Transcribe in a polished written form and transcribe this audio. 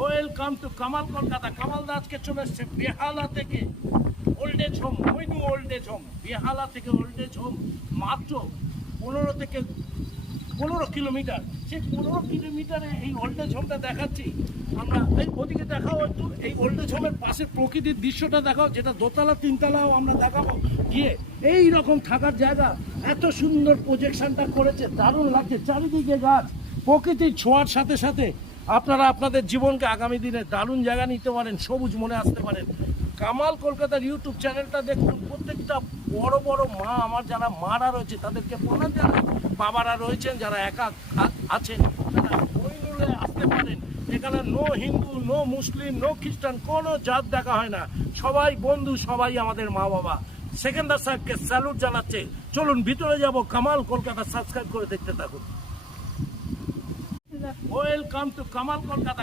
Welcome to Kamal Kolkata. Kamal da আজকে চলে এসছে বেহালা থেকে old age home, Moinu old age home, Behala থেকে ওল্ড এজ হোম মাত্র 15 কিলোমিটার। সেই 15 কিলোমিটারে এই ওল্ড এজ হোমটা দেখাচ্ছি আমরা। এই ওদিকে দেখাও একটু, এই ওল্ড এজ হোমের পাশে প্রকৃতির দৃশ্যটা দেখাও, যেটা দোতলা তিনতলাও আমরা দেখাবো গিয়ে। এই রকম থাকার জায়গা, এত সুন্দর প্রজেকশনটা করেছে, দারুণ লাগছে। চারিদিকে গাছ, প্রকৃতির ছোঁয়ার সাথে সাথে আপনারা আপনাদের জীবনকে আগামী দিনে দারুণ জায়গা নিতে পারেন, সবুজ মনে আসতে পারেন। কামাল কলকাতার ইউটিউব চ্যানেলটা দেখুন। প্রত্যেকটা বড় বড় মা, আমার যারা মারা রয়েছে তাদেরকে প্রণাম জানাই। বাবারা রয়েছেন যারা একা আছেন, তারা মইনুলে আসতে পারেন। এখানে নো হিন্দু, নো মুসলিম, নো খ্রিস্টান, কোনো জাত দেখা হয় না। সবাই বন্ধু, সবাই আমাদের মা বাবা। সেকেন্দার সাহেবকে স্যালুট জানাচ্ছে। চলুন ভিতরে যাব। কামাল কলকাতা সাবস্ক্রাইব করে দেখতে থাকুন। Welcome to Kamal Kolkata.